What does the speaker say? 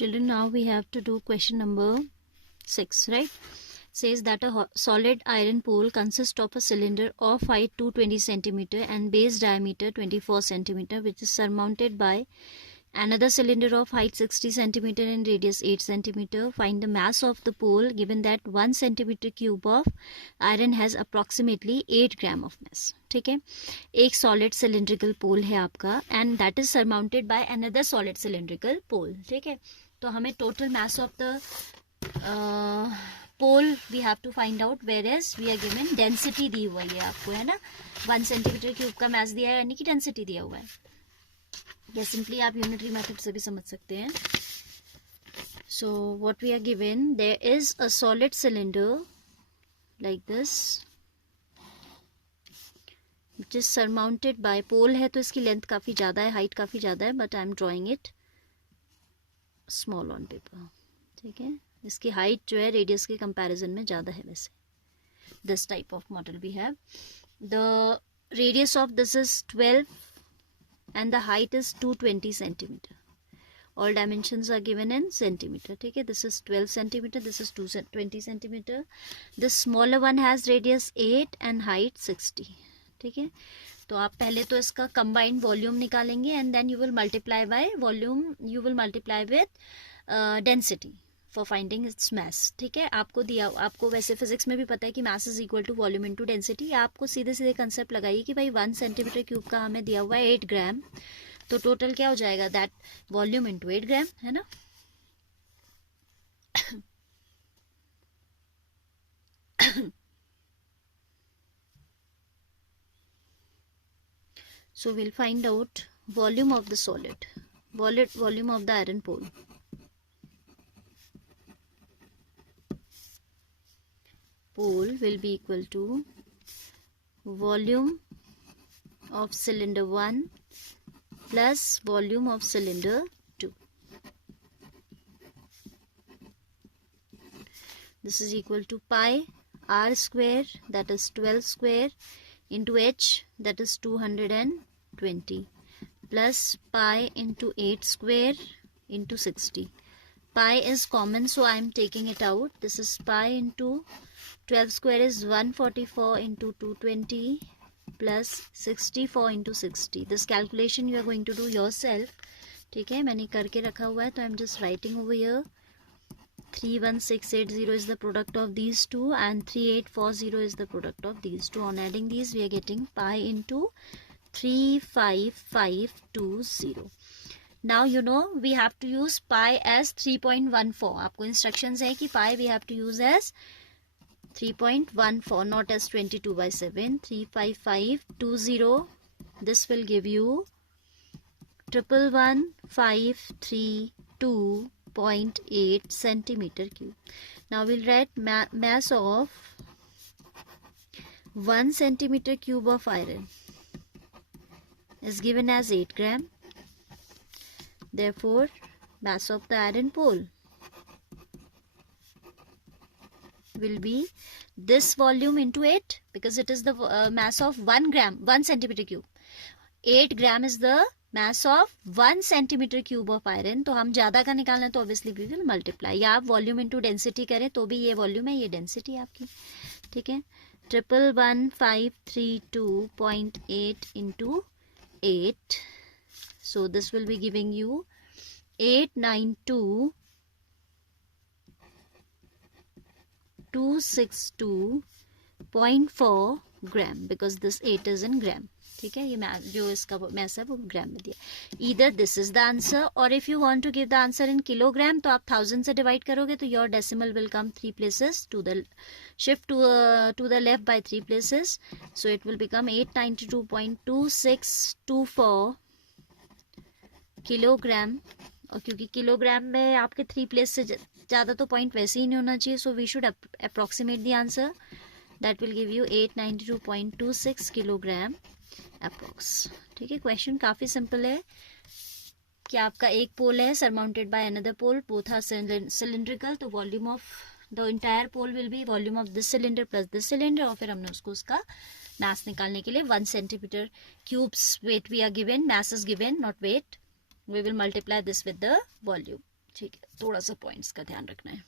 Children, now we have to do question number 6, right? Says that a solid iron pole consists of a cylinder of height 220 centimeter and base diameter 24 centimeter, which is surmounted by another cylinder of height 60 centimeter and radius 8 centimeter. Find the mass of the pole given that 1 centimeter cube of iron has approximately 8 gram of mass. ठीक है, एक solid cylindrical pole है आपका and that is surmounted by another solid cylindrical pole. ठीक है, तो हमें total mass of the pole we have to find out, whereas we are given density दी हुई है आपको, है ना. 1 सेंटीमीटर क्यूब का mass दिया है यानी कि density दिया हुआ है. या सिंपली आप यूनिटरी मेथड से भी समझ सकते हैं. So what we are given, there is a solid cylinder like this which is surmounted by pole है, तो इसकी लेंथ काफ़ी ज़्यादा है, हाइट काफ़ी ज़्यादा है, but I am drawing it small on paper. ठीक है, इसकी हाइट जो है रेडियस के कंपैरिजन में ज़्यादा है. वैसे this type of model we have. The radius of this is 12 and the height is 220 centimeter. All dimensions are given in centimeter. ठीक है, this is 12 centimeter, this is 220 centimeter. The smaller one has radius 8 and height 60. ठीक है, तो आप पहले तो इसका combined volume निकालेंगे and then you will multiply by volume, you will multiply with density for finding its mass. ठीक है, आपको दिया, आपको वैसे फिजिक्स में भी पता है कि mass is equal to volume into density. आपको सीधे सीधे कंसेप्ट लगाइए कि भाई 1 सेंटीमीटर क्यूब का हमें दिया हुआ है 8 ग्राम, तो टोटल क्या हो जाएगा, दैट वॉल्यूम इंटू 8 ग्राम, है ना. So we'll find out volume of the solid, volume of the iron pole. Pole will be equal to volume of cylinder 1 plus volume of cylinder 2. This is equal to pi r square, that is 12 square, into h, that is 220, plus pi into 8 square into 60. Pi is common, so I am taking it out. This is pi into 12 square is 144 into 220 plus 64 into 60. This calculation you are going to do yourself. ठीक है, मैंने करके रखा हुआ है, तो I am just writing over here. 31680 is the product of these two and 3840 is the product of these two. On adding these we are getting pi into 35520. Now you know we have to use pi as 3.14. आपको instructions है कि pi we have to use as 3.14, not as 22/7. 35520. This will give you 111,532.8 centimeter cube. Now we'll write mass of 1 centimeter cube of iron is given as 8 gram. Therefore, mass of the iron pole will be this volume into 8, because it is the mass of 1 gram, 1 centimeter cube. 8 gram is the mass of 1 centimeter cube of iron. तो हम ज़्यादा का निकालना है तो obviously we will multiply. या आप volume into density करें तो भी ये volume है, ये density है आपकी. ठीक है, 111,532.8 into 8. So this will be giving you 892.262.4 gram, because this 8 is in gram. ठीक है, ये जो इसका मैस है वो ग्राम में दिया. Either this is the answer, or if you want to give the answer in kilogram, तो आप 1000 से डिवाइड करोगे तो your decimal will come 3 places to the shift to the left by 3 places, so it will become 892.2624 kilogram. और क्योंकि kilogram में आपके 3 place से ज़्यादा तो पॉइंट वैसे ही नहीं होना चाहिए, so we should approximate the answer. That will give you 892.26 kilogram approx. ठीक है, क्वेश्चन काफ़ी सिंपल है कि आपका एक पोल है surmounted by another pole, both are cylindrical, तो volume of the entire pole will be volume of this cylinder plus this cylinder, और फिर हमने उसको उसका मास निकालने के लिए 1 centimetre cubes weight we are given, mass is given not weight. We will multiply this with the volume. ठीक है, थोड़ा सा पॉइंट्स का ध्यान रखना है।